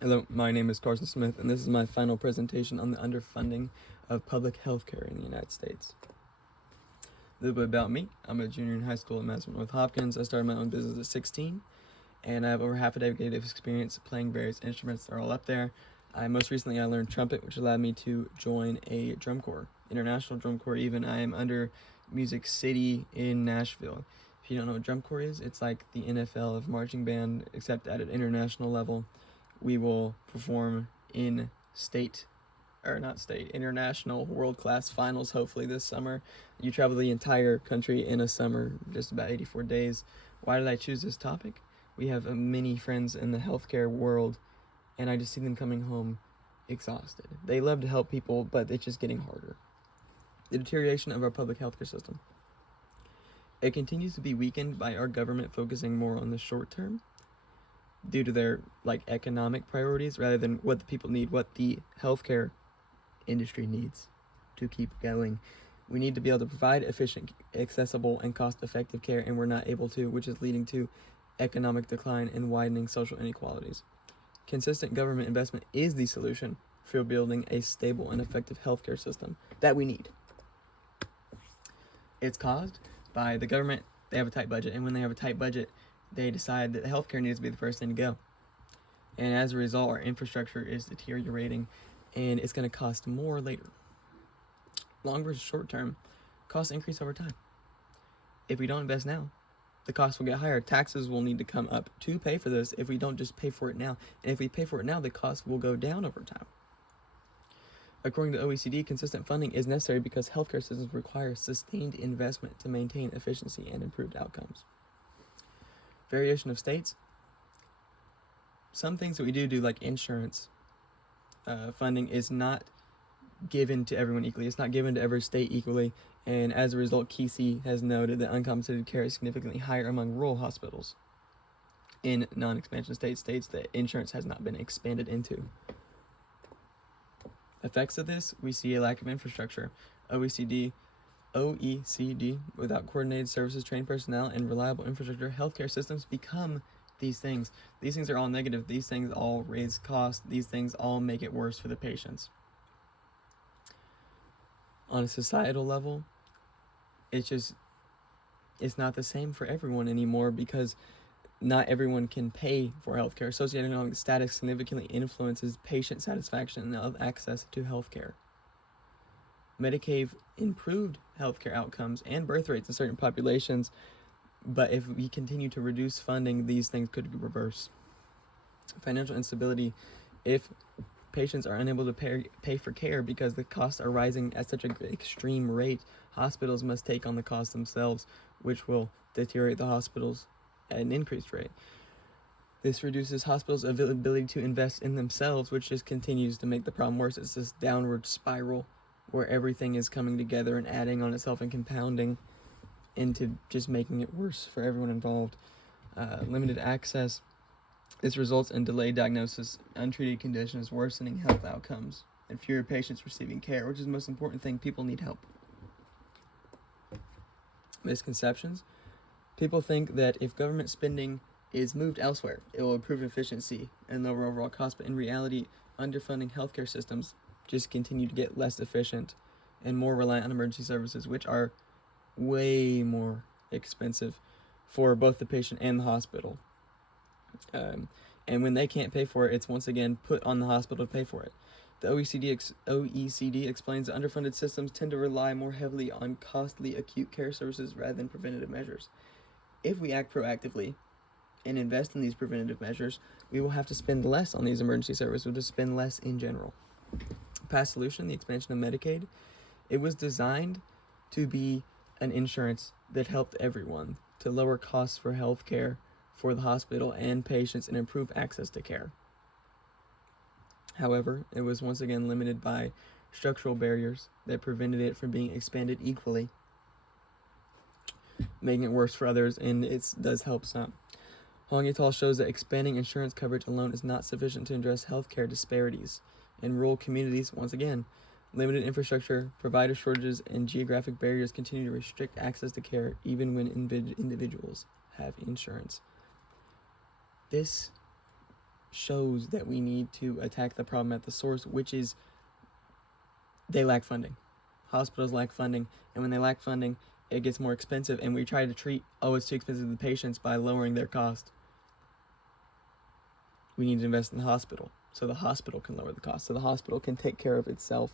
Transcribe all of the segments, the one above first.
Hello, my name is Carson Smith, and this is my final presentation on the underfunding of public health care in the United States. A little bit about me. I'm a junior in high school at Madison North Hopkins. I started my own business at 16, and I have over half a decade of experience playing various instruments. They're all up there. Most recently, I learned trumpet, which allowed me to join a drum corps, international drum corps even. I am under Music City in Nashville. If you don't know what drum corps is, it's like the NFL of marching band, except at an international level. We will perform in international world-class finals hopefully this summer. You travel the entire country in a summer, just about 84 days. Why did I choose this topic? We have many friends in the healthcare world, and I just see them coming home exhausted. They love to help people, but it's just getting harder. The deterioration of our public healthcare system. It continues to be weakened by our government focusing more on the short term due to their economic priorities rather than what the people need, what the healthcare industry needs to keep going. We need to be able to provide efficient, accessible, and cost-effective care, and we're not able to, which is leading to economic decline and widening social inequalities. Consistent government investment is the solution for building a stable and effective healthcare system that we need. It's caused by the government. They have a tight budget, and when they have a tight budget, they decide that healthcare needs to be the first thing to go. And as a result, our infrastructure is deteriorating, and it's going to cost more later. Long versus short term, costs increase over time. If we don't invest now, the costs will get higher. Taxes will need to come up to pay for this if we don't just pay for it now. And if we pay for it now, the cost will go down over time. According to OECD, consistent funding is necessary because healthcare systems require sustained investment to maintain efficiency and improved outcomes. Variation of states. Some things that we do like insurance funding is not given to everyone equally. It's not given to every state equally, and as a result, Kesey has noted that uncompensated care is significantly higher among rural hospitals in non-expansion states that insurance has not been expanded into. Effects of this, we see a lack of infrastructure. OECD, without coordinated services, trained personnel, and reliable infrastructure, healthcare systems become these things. These things are all negative. These things all raise costs. These things all make it worse for the patients. On a societal level, it's not the same for everyone anymore because not everyone can pay for healthcare. Socioeconomic status significantly influences patient satisfaction and access to healthcare. Medicaid improved healthcare outcomes and birth rates in certain populations, but if we continue to reduce funding, these things could reverse. Financial instability. If patients are unable to pay for care because the costs are rising at such an extreme rate, hospitals must take on the cost themselves, which will deteriorate the hospitals at an increased rate. This reduces hospitals' ability to invest in themselves, which just continues to make the problem worse. It's this downward spiral where everything is coming together and adding on itself and compounding into just making it worse for everyone involved. Limited access. This results in delayed diagnosis, untreated conditions, worsening health outcomes, and fewer patients receiving care, which is the most important thing. People need help. Misconceptions. People think that if government spending is moved elsewhere, it will improve efficiency and lower overall costs, but in reality, underfunding healthcare systems just continue to get less efficient and more reliant on emergency services, which are way more expensive for both the patient and the hospital. And when they can't pay for it, it's once again put on the hospital to pay for it. The OECD explains that underfunded systems tend to rely more heavily on costly acute care services rather than preventative measures. If we act proactively and invest in these preventative measures, we will have to spend less on these emergency services. We'll just spend less in general. Past solution, the expansion of Medicaid. It was designed to be an insurance that helped everyone to lower costs for health care for the hospital and patients and improve access to care. However, it was once again limited by structural barriers that prevented it from being expanded equally, making it worse for others, and it does help some. Hong et al. Shows that expanding insurance coverage alone is not sufficient to address healthcare disparities. In rural communities, once again, limited infrastructure, provider shortages, and geographic barriers continue to restrict access to care even when individuals have insurance. This shows that we need to attack the problem at the source, which is they lack funding. Hospitals lack funding, and when they lack funding, it gets more expensive, and we try to treat, it's too expensive to the patients by lowering their cost. We need to invest in the hospital so the hospital can lower the cost, so the hospital can take care of itself.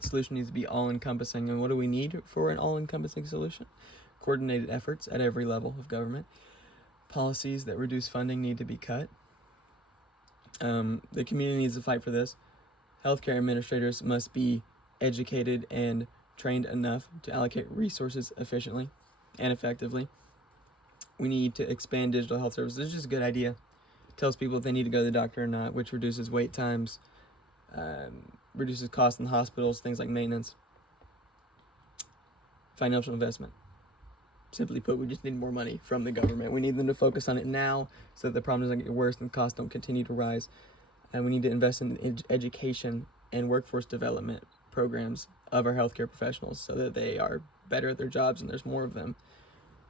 The solution needs to be all-encompassing, and what do we need for an all-encompassing solution? Coordinated efforts at every level of government. Policies that reduce funding need to be cut. The community needs to fight for this. Healthcare administrators must be educated and trained enough to allocate resources efficiently and effectively. We need to expand digital health services. It's just a good idea. It tells people if they need to go to the doctor or not, which reduces wait times, reduces costs in hospitals, things like maintenance. Financial investment. Simply put, we just need more money from the government. We need them to focus on it now so that the problem doesn't get worse and costs don't continue to rise. And we need to invest in education and workforce development programs of our healthcare professionals so that they are better at their jobs and there's more of them.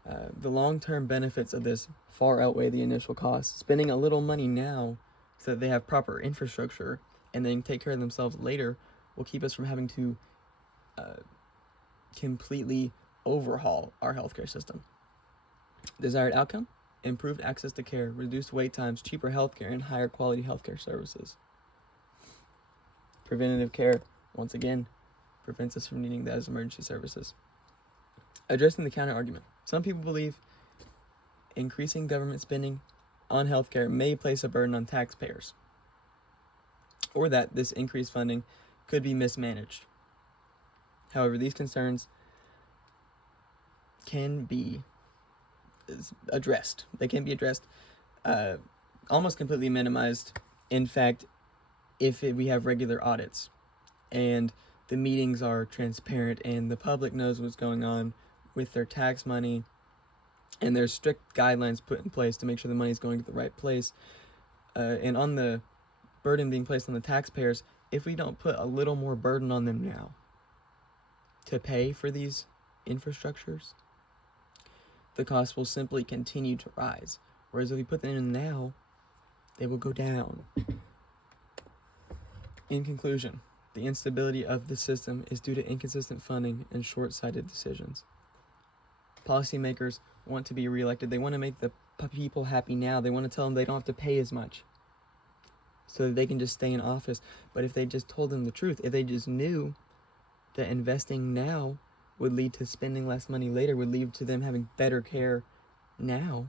The long-term benefits of this far outweigh the initial costs. Spending a little money now so that they have proper infrastructure and then take care of themselves later will keep us from having to completely overhaul our healthcare system. Desired outcome: improved access to care, reduced wait times, cheaper healthcare, and higher quality healthcare services. Preventative care, once again, prevents us from needing that as emergency services. Addressing the counter-argument. Some people believe increasing government spending on healthcare may place a burden on taxpayers, or that this increased funding could be mismanaged. However, these concerns can be addressed. They can be addressed, almost completely minimized. In fact, if we have regular audits and the meetings are transparent and the public knows what's going on with their tax money and there's strict guidelines put in place to make sure the money is going to the right place, and on the burden being placed on the taxpayers, if we don't put a little more burden on them now to pay for these infrastructures, the cost will simply continue to rise. Whereas if we put them in now, they will go down. In conclusion, the instability of the system is due to inconsistent funding and short-sighted decisions. Policymakers want to be reelected. They want to make the people happy now. They want to tell them they don't have to pay as much so that they can just stay in office. But if they just told them the truth, if they just knew that investing now would lead to spending less money later, would lead to them having better care now,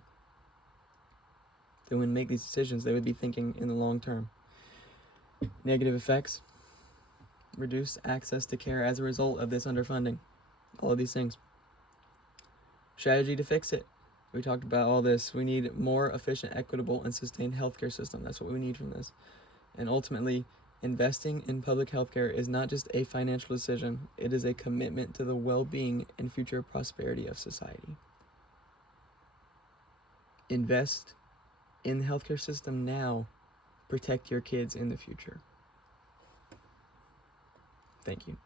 then when they make these decisions, they would be thinking in the long term. Negative effects: reduced access to care as a result of this underfunding. All of these things. Strategy to fix it. We talked about all this. We need more efficient, equitable, and sustained healthcare system. That's what we need from this. And ultimately, investing in public healthcare is not just a financial decision. It is a commitment to the well-being and future prosperity of society. Invest in the healthcare system now. Protect your kids in the future. Thank you.